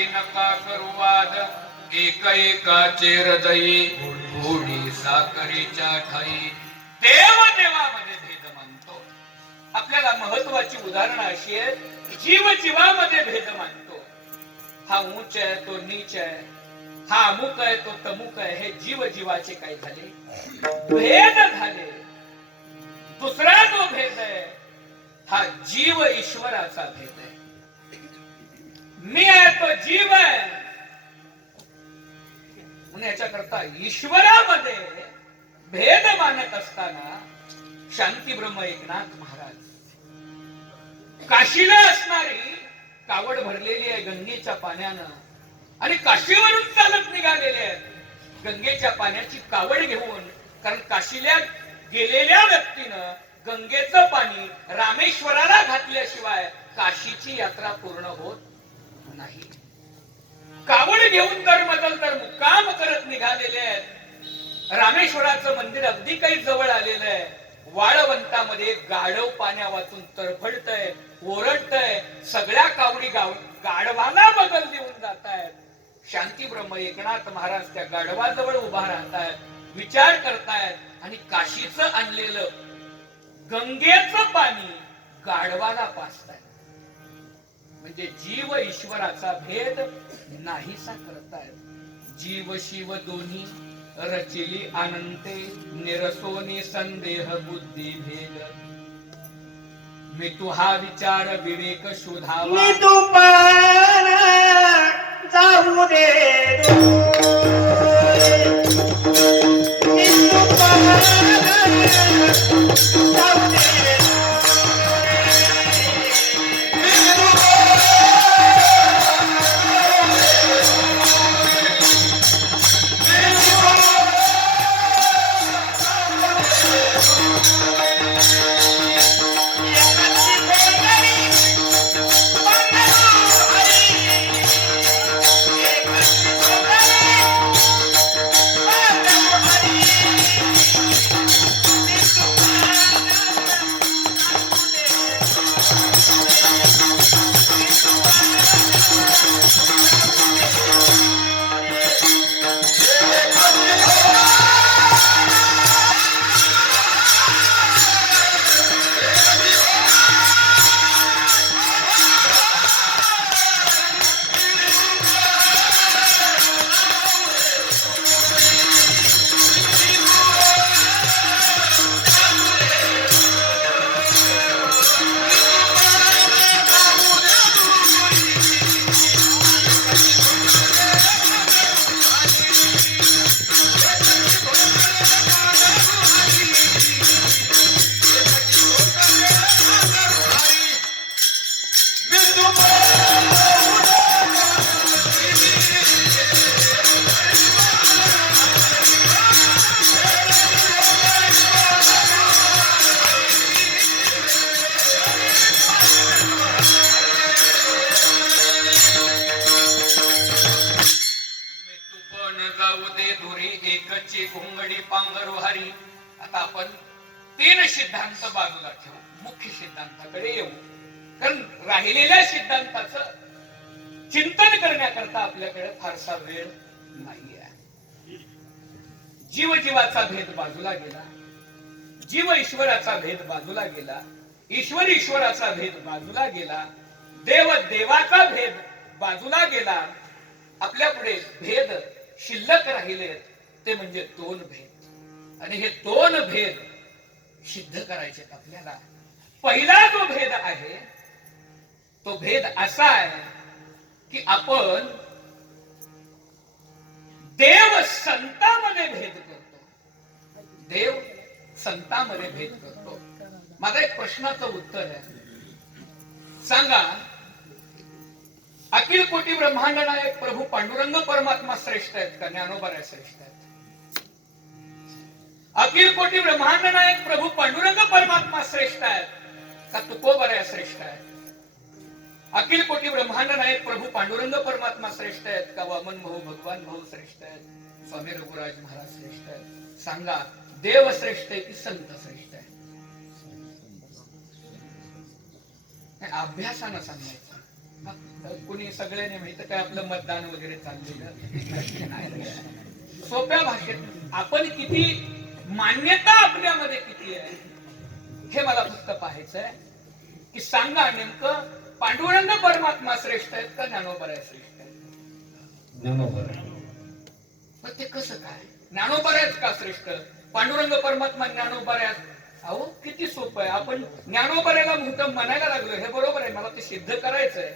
काही नका करू वाद, एक एकाचे हृदयी गोडी साखरेच्या ठाई. देव देवामध्ये भेद मानतो. आपल्याला महत्वाची उदाहरणं अशी आहेत. जीव जीवामध्ये भेद मानतो. हा उंच आहे, तो नीच आहे, हा अमुक आहे, तो तमुक आहे. हे जीव जीवाचे काय झाले? भेद झाले. दुसरा जो भेद आहे हा जीव ईश्वराचा भेद आहे. मी आहे तो जीव आहे म्हणून याच्याकरता ईश्वरामध्ये भेद मानत असताना शांती ब्रह्म एकनाथ महाराज काशीला असणारी कावड भरलेली आहे गंगेच्या पाण्यानं आणि काशीवरून चालत निघालेले आहेत गंगेच्या पाण्याची कावड घेऊन. कारण काशीला गेलेल्या व्यक्तीनं गंगेचं पाणी रामेश्वराला घातल्याशिवाय काशीची यात्रा पूर्ण होत नाही. कावड घेऊन तर मुक्काम करत निघालेले आहेत. रामेश्वराचं मंदिर अगदी काही जवळ आलेलं आहे. वाळवंटामध्ये गाढव पाण्या वाचून तरफडतय, ओरडतय. सगळ्या कावडी गाढवाला बगल देऊन जात आहेत. शांती ब्रह्म एकनाथ महाराज त्या गाढवाजवळ उभा राहतायत, विचार करतायत आणि काशीचं आणलेलं गंगेचं पाणी गाढवाला पाजतायत. म्हणजे जीव ईश्वराचा भेद नाहीसा करतायत. जीव शिव दोन्ही रचिली अनंते, निरसोनी संदेह बुद्धी भेद. मी तू हा विचार विवेक शोधावा, मी तू पार जाऊ दे मी तू पार जाऊ दे. आता आपण तीन सिद्धांत बाजूला ठेवू, मुख्य सिद्धांताकडे येऊ. कारण राहिलेल्या सिद्धांताचं चिंतन करण्याकरता आपल्याकडे फारसा वेळ नाही आहे. जीव जीवाचा भेद बाजूला गेला, जीव ईश्वराचा भेद बाजूला गेला, ईश्वर ईश्वराचा भेद बाजूला गेला, देव देवाचा भेद बाजूला गेला. आपल्या पुढे भेद शिल्लक राहिले ते म्हणजे दोन भेद. आणि हे दोन भेद सिद्ध करायचे आपल्याला. पहिला जो भेद आहे तो भेद असा आहे की आपण देव संतांमध्ये भेद करतो. देव संतांमध्ये भेद करतो. माझा एक प्रश्नाचं उत्तर आहे. सांगा, अखिल कोटी ब्रह्मांड नायक प्रभू पांडुरंग परमात्मा श्रेष्ठ आहेत का ज्ञानोबा श्रेष्ठ आहेत? अखिल कोटी ब्रह्मांड नायक प्रभू पांडुरंग परमात्मा श्रेष्ठ आहेत का तुकोबराया श्रेष्ठ आहेत? अखिल कोटी ब्रह्मांड नायक प्रभू पांडुरंग परमात्मा श्रेष्ठ आहेत का वामन भाऊ भगवान भाऊ श्रेष्ठ आहेत, स्वामी रघुराज महाराज श्रेष्ठ आहेत? सांगा, देव श्रेष्ठ आहे की संत श्रेष्ठ आहे? अभ्यासानं सांगायचं. कुणी सगळ्यांनी माहित काय आपलं मतदान वगैरे चाललेलं. सोप्या भाषेत आपण किती मान्यता आपल्यामध्ये किती आहे हे मला फक्त पाहायचंय की सांगा नेमकं पांडुरंग परमात्मा श्रेष्ठ आहेत का ज्ञानोबराय श्रेष्ठ आहेत? मग ते कसं काय ज्ञानोबरायच का श्रेष्ठ, पांडुरंग परमात्मा ज्ञानोबराय? अहो किती सोपं आहे. आपण ज्ञानोबरायला मोठं म्हणायला लागलो हे बरोबर आहे, मला ते सिद्ध करायचंय.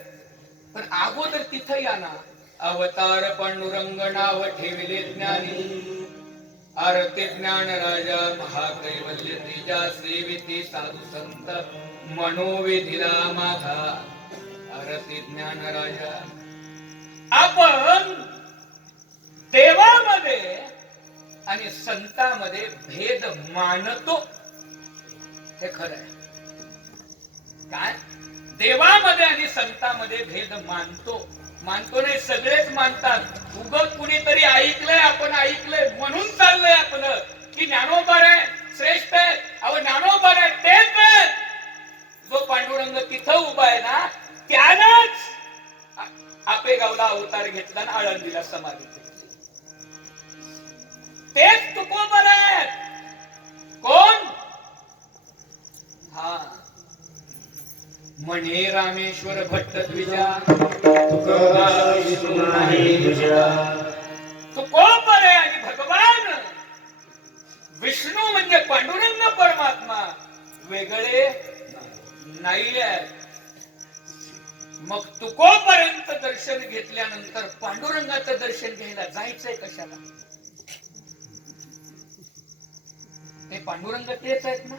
पण अगोदर तिथं या ना. अवतार पांडुरंग नाव ठेविले ज्ञानी, आरती ज्ञान राजा महाकैवल्य तेजा सेविती साधू संत मनोविधिला माझा आरती ज्ञान राजा. आपण देवामध्ये आणि संतांमध्ये भेद मानतो हे खरं आहे. काय देवामध्ये आणि संतांमध्ये भेद मानतो नाही, सगळेच मानतात. उगत कुणीतरी ऐकलंय, आपण ऐकलंय म्हणून चाललंय आपलं की ज्ञानोबराय श्रेष्ठ आहे. अहो ज्ञानोबराय तेच आहेत. जो पांडुरंग तिथं उभा आहे ना त्यानंच आपेगावला अवतार घेतला आणि आळंदीला समाधी घेतली. तेच तुकोबर आहेत. कोण? हा म्हणे रामेश्वर भट्ट द्विजा तुकोबर आहे. आणि भगवान विष्णू म्हणजे पांडुरंग परमात्मा वेगळे नाही आहेत. मग तुकोपर्यंत दर्शन घेतल्यानंतर पांडुरंगाचं दर्शन घ्यायला जायचंय कशाला? ते पांडुरंग तेच आहेत ना,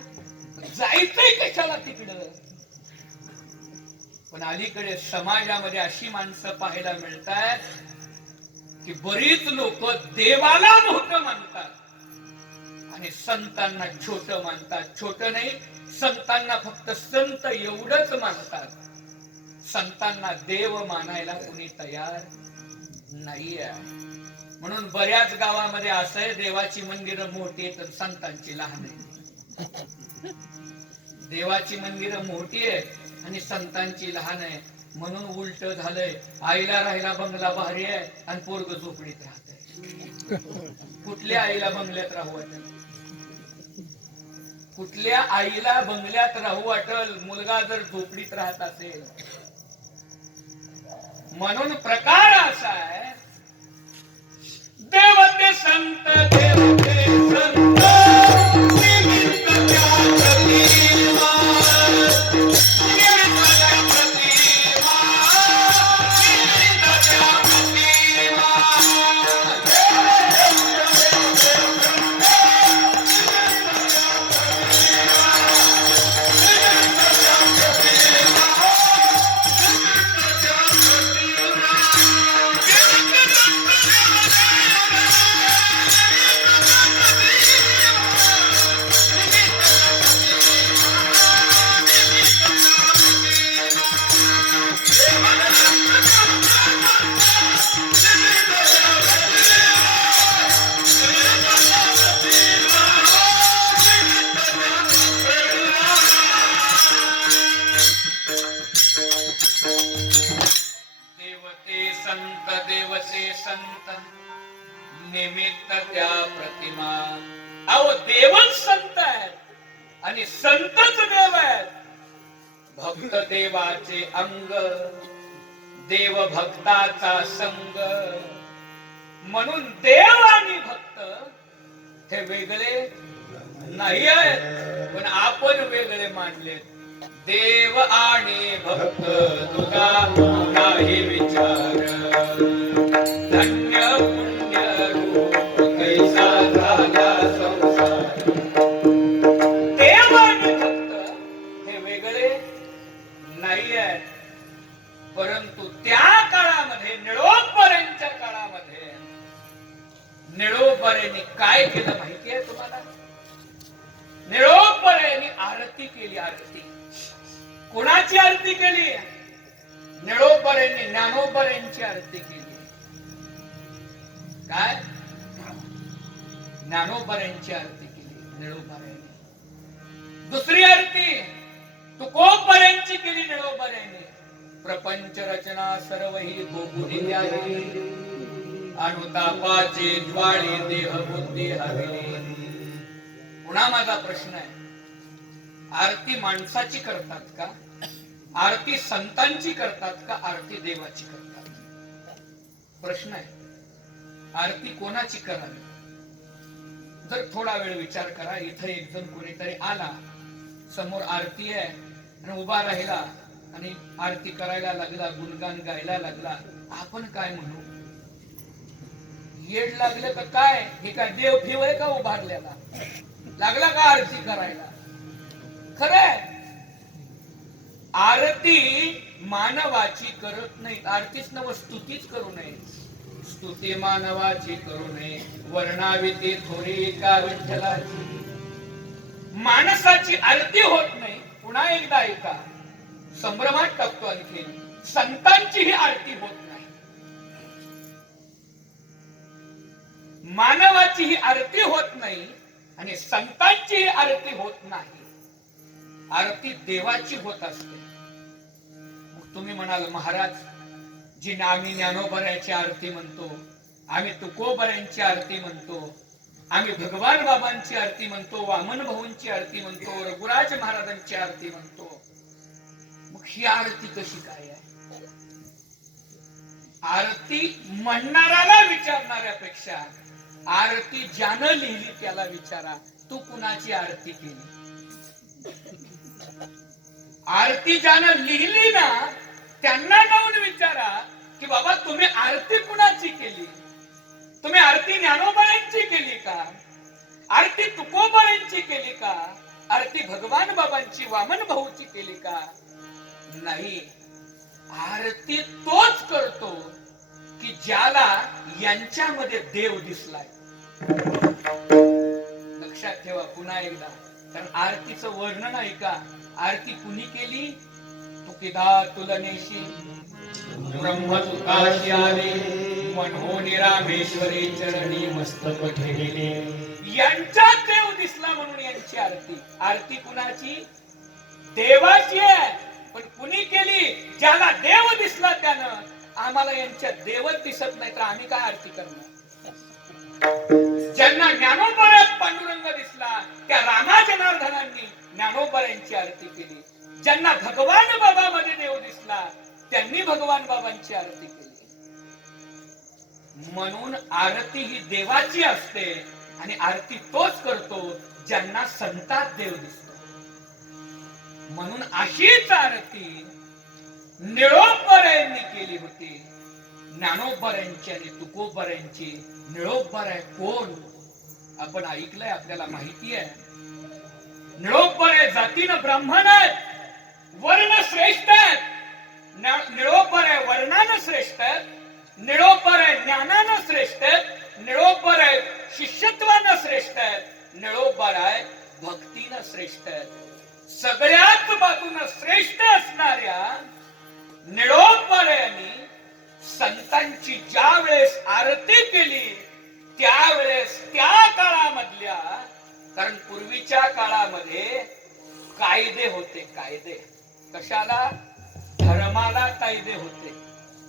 जायचंय कशाला तिकडं? पण अलीकडे समाजामध्ये अशी माणसं पाहायला मिळतात की बरीच लोक देवाला मोठं मानतात आणि संतांना छोट मानतात. छोट नाही, संतांना फक्त संत एवढंच मानतात. संतांना देव मानायला कुणी तयार नाही आहे. म्हणून बऱ्याच गावामध्ये असं आहे, देवाची मंदिरं मोठी आहेत संतांची लहान आहे. देवाची मंदिरं मोठी आहे आणि संतांची लहान आहे. म्हणून उलट झालंय. आईला राहिला बंगला भारी आहे आणि पोरग झोपडीत राहत. कुठल्या आईला बंगल्यात राहू वाटल? कुठल्या आईला बंगल्यात राहू वाटल मुलगा जर झोपडीत राहत असेल? म्हणून प्रकार असा आहे, देवते संत देवते संत निमित्त त्या प्रतिमा. अहो देवच संत आहेत आणि संतच देव आहेत. भक्त देवाचे अंग, देव भक्ताचा संग. म्हणून देव आणि भक्त हे वेगळे नाही आहेत, पण आपण वेगळे मानले. देव आणि भक्त तुझा नाही विचार. धन्य पुण्य रूप कैसा झाला संसार. देव आणि भक्त हे वेगळे नाही आहेत, परंतु त्या काळामध्ये निळोबरेंच्या काळामध्ये निळोबरेंनी काय केलं माहिती आहे तुम्हाला? निळोबरेंनी आरती केली. आरती कोणाची आरती केली? निळोबरेंनी ज्ञानोबरेंची आरती केली. काय? ज्ञानोबरेंची आरती केली निळोबरेंनी. दुसरी आरती तुकोबरेंची केली निळोबरेंनी. प्रपंच रचना सर्व ही गोकुली आहे. अनुतापाचे ज्वाळे देह बुद्धी हवी. पुन्हा माझा प्रश्न आहे, आरती माणसाची करतात का? आरती संतांची करतात का? आरती देवाची करतात? प्रश्न आहे, आरती कोणाची करावी? जर थोडा वेळ विचार करा. इथे एक जण कोणीतरी आला, समोर आरती आहे आणि उभा राहिला आणि आरती करायला लागला, गुणगान गायला लागला, आपण काय म्हणू? येड लागलं का काय? हे काय देव फिव आहे का उभारलेला? लागला का आरती करायला? खरंय, आरती मानवाची करत नाही. आरतीच नव स्तुतीच करू नये. स्तुती मानवाची करू नये, वर्णावी ती थोडी का विठ्ठलाची. माणसाची आरती होत नाही. पुन्हा एकदा ऐका, संभ्रमात टाकतो आणखी. संतांची ही आरती होत नाही. मानवाची ही आरती होत नाही आणि संतांची ही आरती होत नाही. आरती देवाची होत असते. तुम्ही म्हणाल, महाराज जी आम्ही ज्ञानोबराची आरती म्हणतो, आम्ही तुकोबऱ्यांची आरती म्हणतो, आम्ही भगवान बाबांची आरती म्हणतो, वामन भाऊंची आरती म्हणतो, रघुराज महाराजांची आरती म्हणतो, मग ही आरती कशी काय आहे? आरती म्हणणाऱ्याला विचारणाऱ्यापेक्षा आरती ज्यानं लिहिली त्याला विचारा, तू कुणाची आरती केली? आरती ज्यानं लिहिली ना त्यांना जाऊन विचारा की बाबा तुम्ही आरती कुणाची केली? तुम्ही आरती ज्ञानोबरांची केली का? आरती तुकोबरांची केली का? आरती भगवान बाबांची, वामन भाऊची केली का? नाही. आरती तोच करतो की ज्याला यांच्यामध्ये देव दिसलाय. लक्षात ठेवा पुन्हा एकदा, कारण आरतीचं वर्णन ऐका. आरती कुणी केली? तुकिदा तुलनेशी ब्रह्म तुकाशी आले, मनोनी रामेश्वरी चरणी मस्तक ठेवले. यांच्यात देव दिसला म्हणून यांची आरती. आरती कुणाची? देवाची आहे. पण कुणी केली? ज्याला देव दिसला त्यानं. आम्हाला यांच्यात देवच दिसत नाही तर आम्ही काय आरती करणार? ज्यांना ज्ञानोबरात पांडुरंग दिसला त्या रामा जनार्दनांनी ज्ञानोबरांची आरती केली. ज्यांना भगवान बाबामध्ये देव दिसला त्यांनी भगवान बाबांची आरती केली. म्हणून आरती ही देवाची असते आणि आरती तोच करतो ज्यांना संतात देव दिसतो. म्हणून अशीच आरती निळोबरायांनी केली होती. ज्ञानोबरांची आणि तुकोबरांची. निळोबर आहे कोण? आपण ऐकलंय, आपल्याला माहिती आहे. निळोबर जातीनं ब्राह्मण आहेत, वर्ण श्रेष्ठ आहेत. निळोबर आहे वर्णानं श्रेष्ठ आहेत. निळोबर आहे ज्ञानानं श्रेष्ठ आहेत. निळोबर आहे शिष्यत्वानं श्रेष्ठ आहेत. निळोबर आहे भक्तीनं श्रेष्ठ आहेत. सगळ्याच बाजूनं श्रेष्ठ असणाऱ्या निळोबरायांनी संतांची ज्या वेळेस आरती केली त्यावेळेस त्या काळामधल्या, कारण पूर्वीच्या काळामध्ये कायदे होते. कायदे कशाला? धर्माला कायदे होते.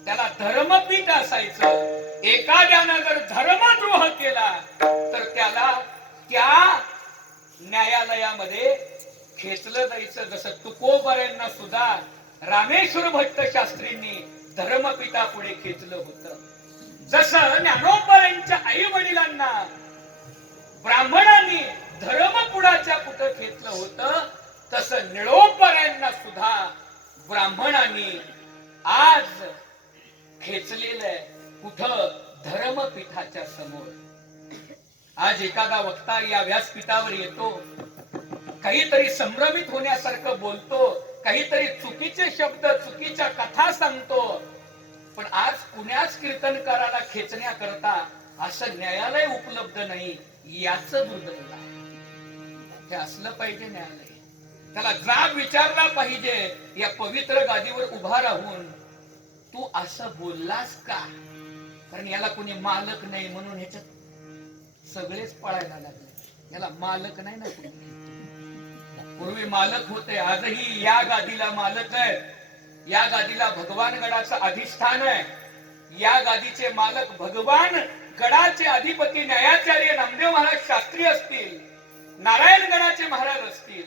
त्याला धर्मपीठ असायचं. एखाद्यानं जर धर्मद्रोह केला तर त्याला त्या न्यायालयामध्ये खेचलं जायचं. जसं तुकोबरांना सुद्धा रामेश्वर भट्ट शास्त्रींनी धर्मपिता पुढे खेचलं होतं. जसं ज्ञानोबरांच्या आई वडिलांना ब्राह्मणांनी धर्मपुडाच्या पुढे खेचलं होतं, तसं निळोबरांना सुद्धा ब्राह्मणांनी आज खेचलेलं आहे. कुठं? धर्मपीठाच्या समोर. आज एखादा वक्ता या व्यासपीठावर येतो, काहीतरी संभ्रमित होण्यासारखं बोलतो, काहीतरी चुकीचे शब्द, चुकीच्या कथा सांगतो, पण आज कुण्याच कीर्तनकाराला खेचण्याकरता असं न्यायालय उपलब्ध नाही. याच दुर्दैव आहे. हे असलं पाहिजे न्यायालय. त्याला जाब विचारला पाहिजे या पवित्र गादीवर उभा राहून, तू असं बोललास का? कारण याला कोणी मालक नाही म्हणून ह्याच्यात सगळेच पळायला लागले. याला मालक नाही ना कोणी. पूर्वी मालक होते, आजही या गादीला मालक आहेत. या गादीला भगवान गडाचं अधिष्ठान आहे. या गादीचे मालक भगवान गडाचे अधिपती न्यायाचार्य नामदेव महाराज शास्त्री असतील, नारायण गडाचे महाराज असतील.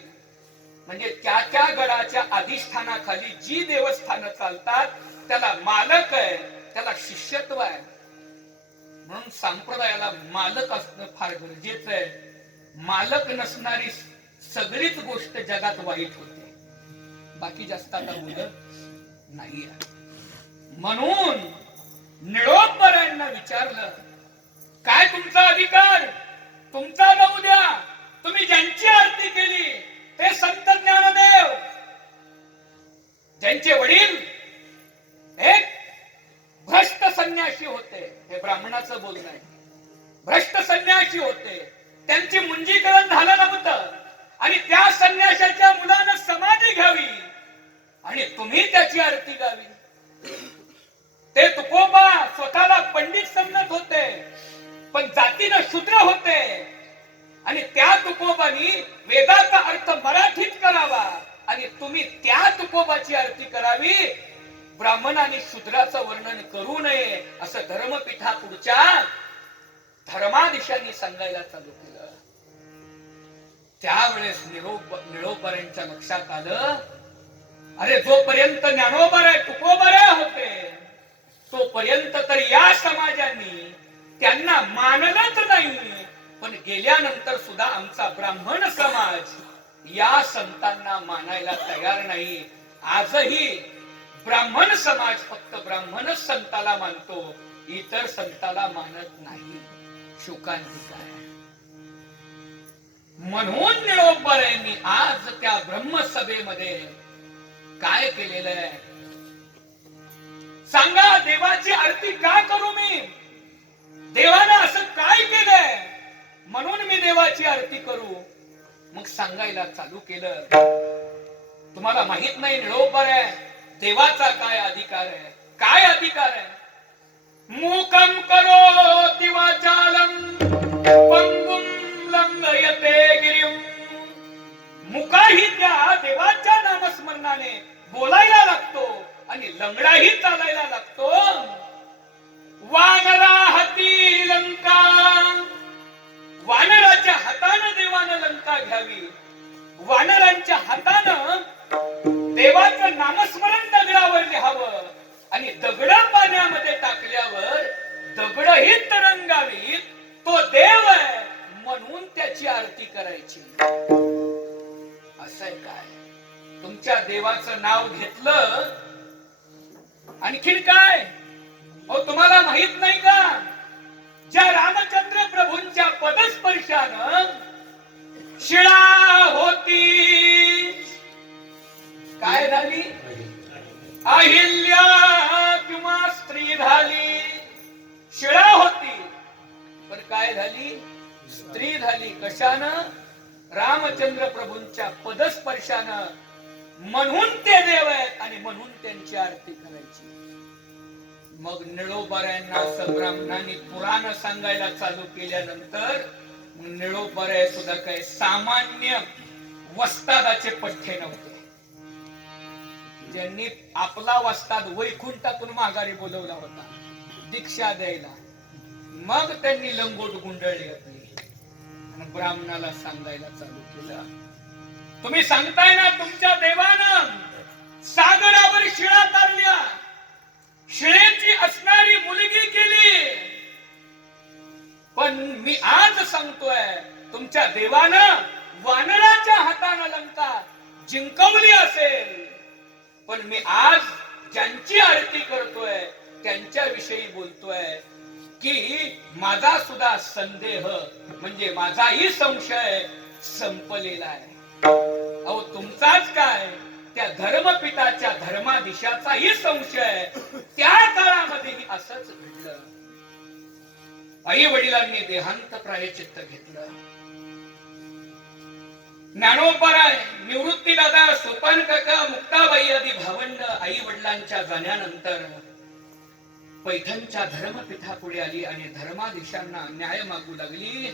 म्हणजे त्या गडाच्या अधिष्ठानाखाली जी देवस्थानं चालतात त्याला मालक आहे, त्याला शिष्यत्व आहे. म्हणून संप्रदायाला मालक असणं फार गरजेचं आहे. मालक नसणारी सगळीच गोष्ट जगात वाईट होते. बाकी जास्त आता बोलत नाही. म्हणून निळोपरायांना विचारलं, काय तुमचा अधिकार? तुमचा जाऊ द्या. तुम्ही ज्यांची आरती केली ते संत ज्ञानदेव, ज्यांचे वडील एक भ्रष्ट संन्यासी होते, हे ब्राह्मणाचं बोलणं आहे, भ्रष्ट संन्यासी होते, त्यांची मुंजीकरण झालं नव्हतं आणि त्या संन्यासाच्या मुलानं समाधी घ्यावी आणि तुम्ही त्याची आरती गावी. ते तुकोबा स्वतःला पंडित समजत होते पण जातीनं शूद्र होते आणि त्या तुकोबानी वेदाचा अर्थ मराठीत करावा आणि तुम्ही त्या तुकोबाची आरती करावी. ब्राह्मणाने शूद्राचं वर्णन करू नये असं धर्मपीठा पुढच्या धर्माधीशांनी सांगायला चालू केलं. त्यावेळेस निळोपरांच्या लक्षात आलं, अरे जोपर्यंत ज्ञानोबा तुकोबा होते तोपर्यंत तर या समाजाने त्यांना मानलंच नाही. पण गेल्यानंतर सुद्धा आमचा ब्राह्मण समाज या संतांना मानायला तयार नाही. आजही ब्राह्मण समाज फक्त ब्राह्मणच संताला मानतो, इतर संताला मानत नाही. शोकांतिका आहे. म्हणून निळोपरायांनी आज त्या ब्रह्मसभेमध्ये काय केलेलं आहे सांगा. देवाची आरती का करू मी? देवानं असं काय केलंय म्हणून मी देवाची आरती करू? मग सांगायला चालू केलं, तुम्हाला माहित नाही निळोपराय देवाचा काय अधिकार आहे? काय अधिकार आहे? मूकं करोति वाचालं पंगुं लंघयते गिरिं. मुकाही त्या देवाच्या नामस्मरणाने बोलायला लागतो आणि लंगडाही चालायला लागतो. वानरा हाती लंका, वानराच्या हातानं देवानं लंका घ्यावी. वानरांच्या हातानं देवाचं नामस्मरण दगडावर लिहावं आणि दगड पाण्यामध्ये टाकल्यावर दगडही तरंगावी. तो देव आहे म्हणून त्याची आरती करायची. असं आहे काय? तुमच्या देवाचं नाव घेतलं आणखीन काय? तुम्हाला माहित नाही का, ज्या रामचंद्र प्रभूंच्या पदस्पर्शानं शिळा होती, काय झाली? अहिल्या किंवा स्त्री झाली. शिळा होती पण काय झाली? स्त्री झाली. कशानं? रामचंद्र प्रभूंच्या पदस्पर्शानं. म्हणून ते देव आहेत आणि म्हणून त्यांची आरती करायची. मग निळोबऱ्यांना ब्राह्मणांनी पुराण सांगायला चालू केल्यानंतर निळोबरे सुद्धा काही सामान्य वस्तादाचे पठ्ठे नव्हते. ज्यांनी आपला वस्ताद वैकुंठातून माघारी बोलवला होता दीक्षा द्यायला, मग त्यांनी लंगोट गुंडळली आपली आणि ब्राह्मणाला सांगायला चालू केलं, तुम्ही सांगताय ना तुमच्या देवानं सागरावर शिळा तारल्या, शिळेची असणारी मुलगी केली. पण मी आज सांगतोय तुमच्या देवानं वानराच्या हातानं लंका जिंकवली असेल, पण मी आज ज्यांची आरती करतोय त्यांच्याविषयी बोलतोय की माझा सुद्धा संदेह म्हणजे माझाही संशय संपलेला आहे. अहो तुमचाच काय, त्या धर्मपिताच्या धर्माधीशाचाही संशय. त्या काळामध्येही असंच घडलं. आई वडिलांनी देहांत प्रायचित्त घेतलं. ज्ञानोबराय, निवृत्ती दादा, सोपान काका, मुक्ताबाई आदी भावंड आई वडिलांच्या जाण्यानंतर पैठणच्या धर्मपीठापुढे आली आणि धर्माधीशांना न्याय मागू लागली.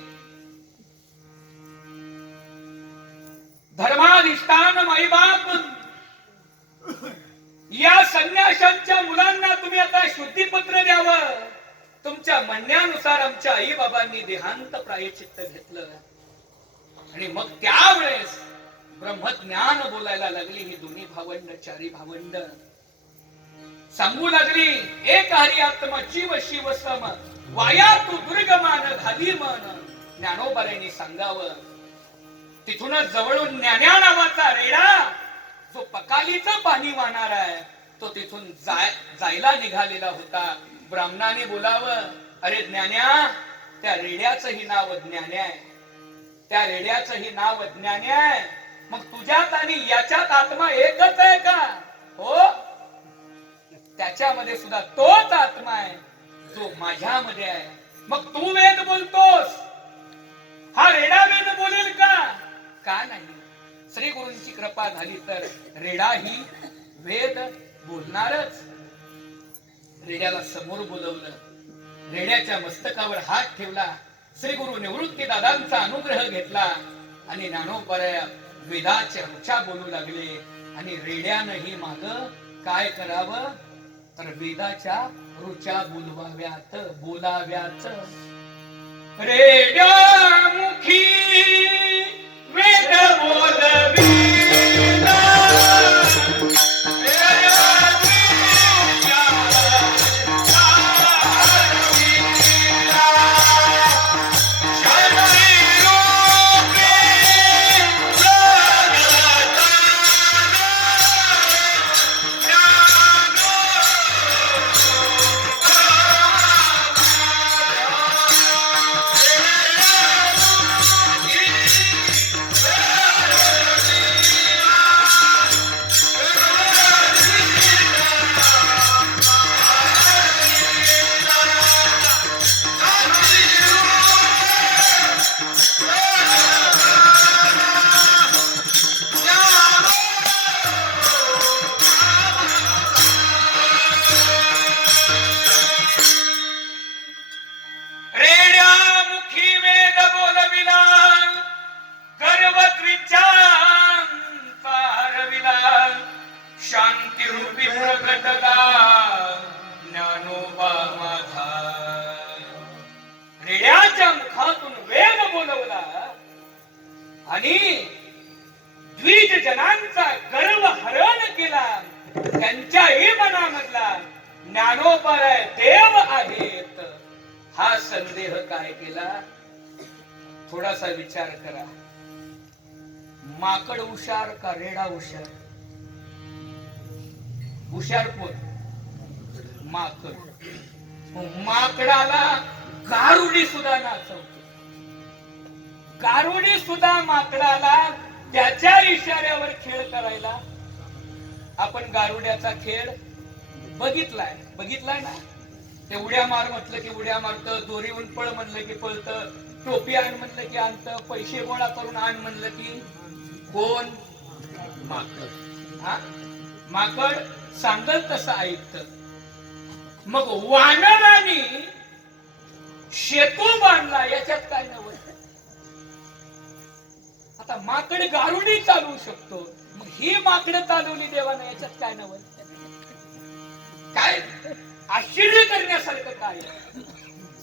धर्माधिष्ठान माईबाप या संन्याशांच्या मुलांना तुम्ही आता शुद्धीपत्र द्यावं. तुमच्या म्हणण्यानुसार आमच्या आई बाबांनी देहांत प्रायश्चित्त घेतलं. आणि मग त्यावेळेस ब्रह्मज्ञान बोलायला लागली ही दोन्ही भावंड, चारी भावंड. सांगू लागली, एक हरी आत्मा जीव शिव सम, वाया तू दुर्गमान घाली मन. ज्ञानोबारांनी सांगावं. तिथूनच जवळून ज्ञान्या नावाचा रेडा, जो पकालीचं पाणी वाहणार आहे, तो तिथून जायला निघालेला होता. ब्राह्मणाने बोलावं, अरे ज्ञान्या, त्या रेड्याचंही नाव ज्ञान्या आहे, त्या रेड्याचंही नाव ज्ञान्या आहे. मग तुझ्यात आणि याच्यात आत्मा एकच आहे का? हो, त्याच्यामध्ये सुद्धा तोच आत्मा आहे जो माझ्यामध्ये आहे. मग तू वेद बोलतोस, हा रेडा वेद बोलेल का? का नाही? श्री गुरूंची कृपा झाली तर रेडा ही वेद बोलणारच. रेड्याला समोर बोलवलं, रेड्याच्या मस्तकावर हात ठेवला, श्री गुरु निवृत्ती दादांचा अनुग्रह घेतला आणि ज्ञानोबराया वेदाच्या ऋचा बोलू लागले. आणि रेड्यानंही माग काय करावं तर वेदाच्या ऋचा बोलवाव्यात, बोलाव्यात. रेड्या मुखी वेद बोलविला, रेड्याच्या मुखातून वेद बोलवला आणि द्विज जनांचा गर्व हरण केला. त्यांच्याही मनामधला ज्ञानोबराय देव आहेत हा संदेह काय केला? थोडासा विचार करा. माकड हुशार का रेडा हुशार? हुशार कोण? माकड. माकडाला गारुडी सुद्धा नाचवते. गारुडी सुद्धा माकडाला त्याच्या इशाऱ्यावर खेळ करायला. आपण गारुड्याचा खेळ बघितलाय ना? ते उड्या मार म्हटलं की उड्या मारतं, दोरीहून पळ म्हणलं की पळतं, टोपी आण म्हणलं की आणतं, पैसे गोळा करून आण म्हणलं की कोण? माकड. हा, माकड सांगल तसं ऐकतं. मग वानरांनी शेतू बांधला, याच्यात काय नवल? आता माकड गारुडी चालवू शकतो, मग ही माकड चालवली देवानं, याच्यात काय नवल? काय आश्चर्य करण्यासारखं काय?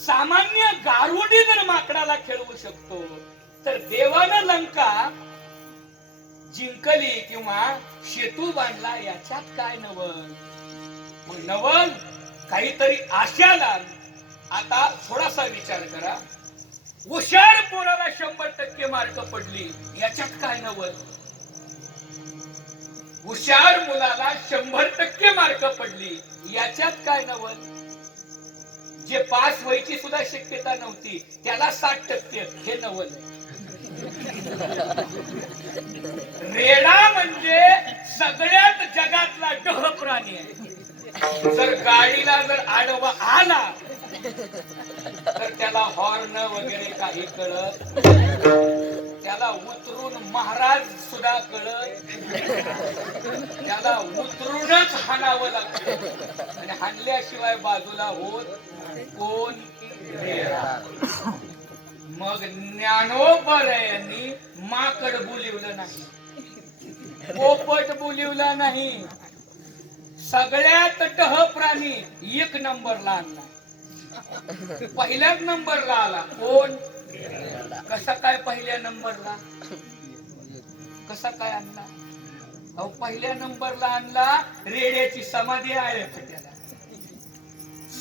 सामान्य गारुडी जर माकडाला खेळवू शकतो तर देवानं लंका जिंकली किंवा शेतू बांधला, याच्यात काय नवल? मग नवल काहीतरी आशाला. आता थोडासा विचार करा. हुशार पोराला 100% मार्क पडली, याच्यात काय नवल? हुशार मुलाला 100% मार्क पडली, याच्यात काय नवल? जे पास व्हायची सुद्धा शक्यता नव्हती त्याला 60%, हे नवल. रेडा म्हणजे सगळ्यात जगातला डह प्राणी आहे. जर गाडीला जर आडवा आला तर त्याला हॉर्न वगैरे काही कळत, त्याला उतरून महाराज सुद्धा कळत, त्याला उतरूनच हाणावं लागतं आणि हाणल्याशिवाय बाजूला होत कोण? मग ज्ञानोबरायांनी माकड बोलिवलं नाही, पोपट बोलिवला नाही, सगळ्यात टह प्राणी एक नंबरला आणला. पहिल्याच नंबरला आला कोण? कसा काय पहिल्या नंबरला? कसा काय आणला? अहो पहिल्या नंबरला आणला. रेड्याची समाधी आहे त्याला.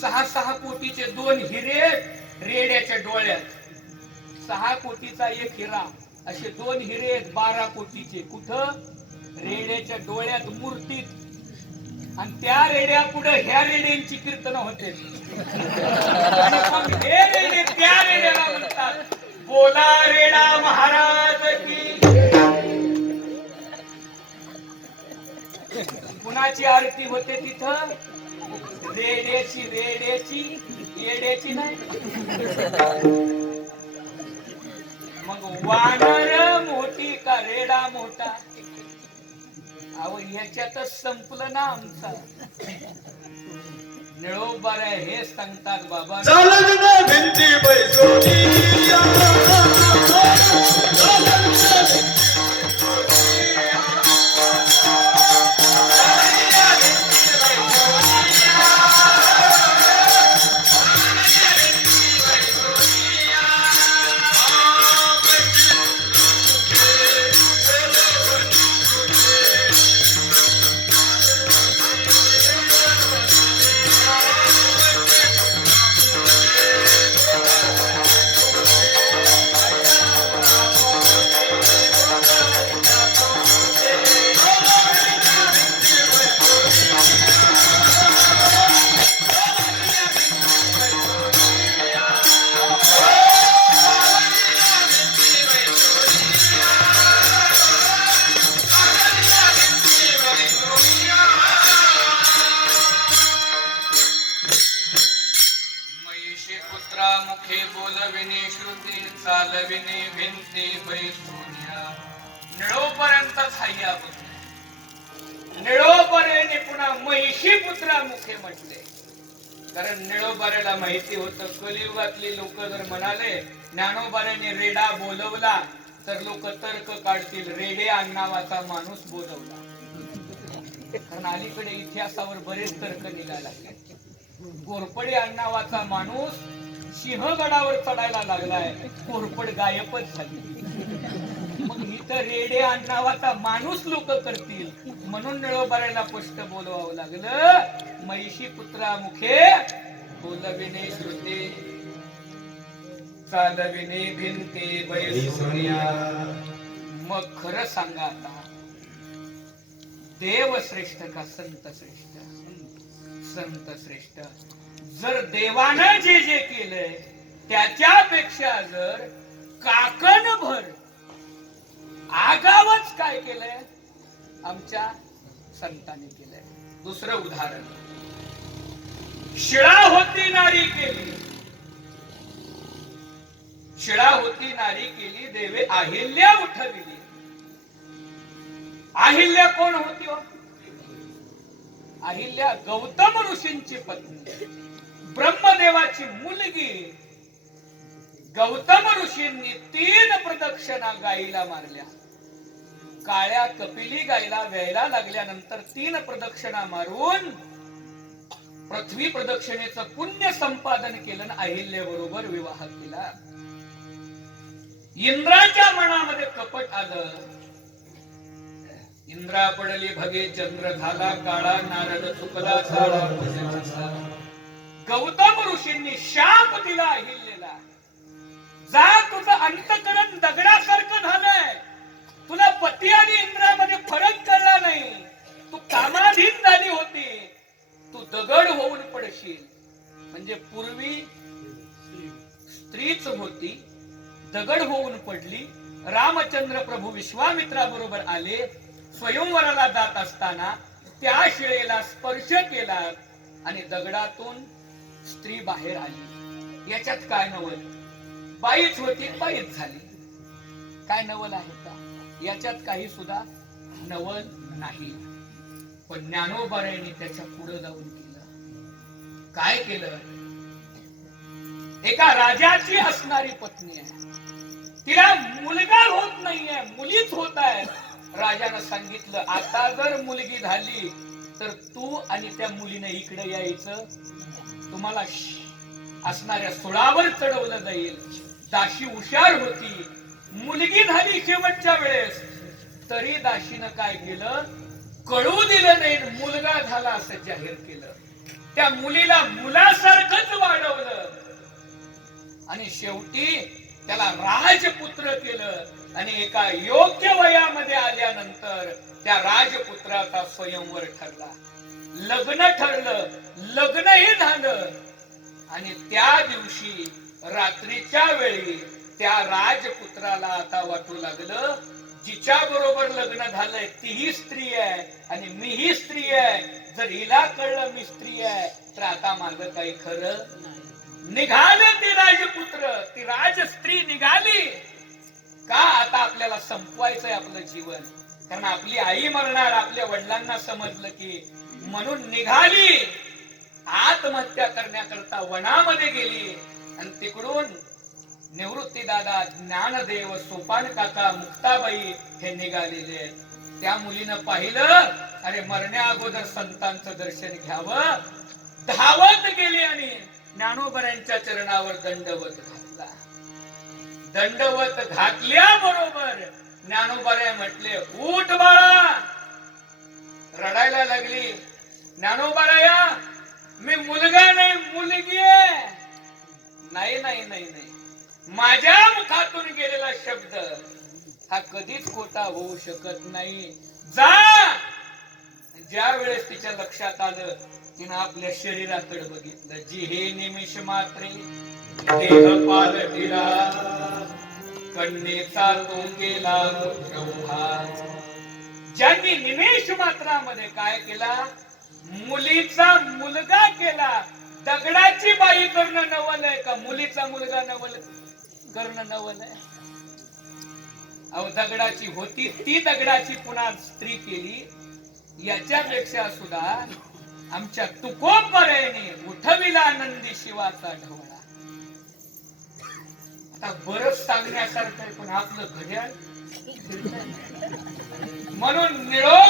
6 कोटीचे 2 हिरे रेड्याच्या डोळ्यात. 6 कोटीचा 1 हिरा, असे 2 हिरे 12 कोटीचे. कुठं? रेड्याच्या डोळ्यात, मूर्तीत. आणि त्या रेड्या पुढे ह्या रेड्यांची कीर्तन होते. आणि मग हे रेडे त्या रेड्याला म्हणतात, बोला रेडा महाराज की. कुणाची आरती होते तिथं? रेड्याची. येड्याची नाही. मग वानर मोठी का रेडा मोठा? अहो ह्याच्यातच संपलं ना आमचा. निळोबार हे सांगतात बाबा. भिंती बैसोनी मुखे बोलविणे श्रुती चालविणे भिंती बैसोनिया. निळोपर्यंतच हाया बोलले. निळोबरेने पुन्हा महिषी पुत्रा मुखे म्हटले. कारण निळोबारेला माहिती होतं कलियुगातली लोक जर म्हणाले ज्ञानोबारेने रेडा बोलवला तर लोक तर्क काढतील, रेडे नावाचा माणूस बोलवला. कारण अलीकडे इतिहासावर बरेच तर्क निघाला. घोरपडे नावाचा माणूस सिंहगडावर चढायला लागलाय, घोरपड गायबच झाली. मग इथं रेडे नावाचा माणूस लोक करतील म्हणून निळोबारेला स्पष्ट बोलवावं लागलं. महिषी पुत्रा मुखे बोलविणे श्रुती चालविणे भिंती बैसोनिया. मग खरं सांगा आता, देव श्रेष्ठ का संत श्रेष्ठ? संत श्रेष्ठ. जर देवानं जे जे केलंय त्याच्यापेक्षा जर काकणभर आगावच काय केलंय आमच्या संतांनी केलंय. दुसरं उदाहरण, शिळा होती नारी केली. शिळा होती नारी केली, देवे अहिल्या उठविली. अहिल्या कोण होती हो? अहिल्या गौतम ऋषींची पत्नी, ब्रह्मदेवाची मुलगी. गौतम ऋषींनी 3 प्रदक्षिणा गायीला मारल्या. काळ्या कपिली गायीला व्यायला लागल्यानंतर 3 प्रदक्षिणा मारून पृथ्वी प्रदक्षिणेचं पुण्य संपादन केलं. अहिल्याबरोबर विवाह केला. इंद्राच्या मनामध्ये कपट आलं. इंद्रा पडली भगे चंद्र झाला काळा, नारद चुकला झाला. गौतम ऋषींनी शाप दिला अहिल्याला, जा तुझं अंतकरण दगडासारखं झालंय, तुला पती आणि इंद्रामध्ये फरक कळला नाही, तू कामाधीन झाली होती, तू दगड होऊन पडशील. म्हणजे पूर्वी स्त्रीच होती, दगड होऊन पडली. रामचंद्र प्रभू विश्वामित्राबरोबर आले. स्वयंवराला जात असताना त्या शिळेला स्पर्श केला आणि दगडातून स्त्री बाहेर आली. याच्यात काय नवल? बाईच होती, बाईच झाली. काय नवल आहे का? याच्यात काही सुद्धा नवल नाही. पण ज्ञानोबारायांनी त्याच्या पुढे जाऊन केलं. काय केलं? एका राजाची असणारी पत्नी आहे, तिला मुलगा होत नाहीये, मुलीच होत आहे. राजानं सांगितलं, आता जर मुलगी झाली तर तू आणि त्या मुलीने इकडे यायचं. तुम्हाला असणाऱ्या सुळावर चढवलं जाईल. दाशी हुशार होती. मुलगी झाली शेवटच्या वेळेस, तरी दाशीनं काय केलं, कळू दिलं नाही. मुलगा झाला असं जाहीर केलं. त्या मुलीला मुलासारखंच वाढवलं आणि शेवटी त्याला राजपुत्र केलं. आणि एका योग्य वयामध्ये आल्यानंतर त्या राजपुत्राचा स्वयंवर ठरला, लग्न ठरलं, लग्नही झालं. आणि त्या दिवशी रात्रीच्या वेळी त्या राजपुत्राला आता वाटू लागलं, जिच्या बरोबर लग्न झालंय तीही स्त्री आहे आणि मीही स्त्री आहे. जर हिला कळलं मी स्त्री आहे तर आता माझं काही खरं. निघाले ते राजपुत्र, ती राजस्त्री निघाली. का आता आपल्याला संपवायचंय आपलं जीवन, कारण आपली आई मरणार. आपल्या वडिलांना समजलं की, म्हणून निघाली. आत्महत्या करण्याकरता वनामध्ये गेली. आणि तिकडून निवृत्ती दादा, ज्ञानदेव, सोपान काका, मुक्ताबाई हे निघालेले आहेत. त्या मुलीनं पाहिलं, अरे मरण्या अगोदर संतांचं दर्शन घ्यावं. धावत गेली आणि ज्ञानोबरांच्या चरणावर दंडवत घातला. दंडवत घातल्याबरोबर ज्ञानोबराय म्हटले, उठ बाळा. रडायला लागली. ज्ञानोबराया, मी मुलगा नाही, मुलगी आहे. नाही नाही नाही नाही, माझ्या मुखातून गेलेला शब्द हा कधीच खोटा होऊ शकत नाही. जा. ज्या वेळेस तिच्या लक्षात आलं, तिनं आपल्या शरीराकडे बघितलं. जी हे निमिष मात्रे देह पालटिला, कन्येचा तो केला मोठा. ज्यांनी निमेष मात्रामध्ये काय केला, मुलीचा मुलगा केला. दगडाची बाई करणं नवल आहे का, मुलीचा मुलगा नवल करणं नवल आहे? अहो, दगडाची होती ती दगडाची पुन्हा स्त्री केली. याच्यापेक्षा सुद्धा आमच्या तुकोबरायाने उठविला नंदी शिवाचा ढवळा. आता बरंच सांगण्यासारखं आहे, पण आपलं घड्याळ. म्हणून निळो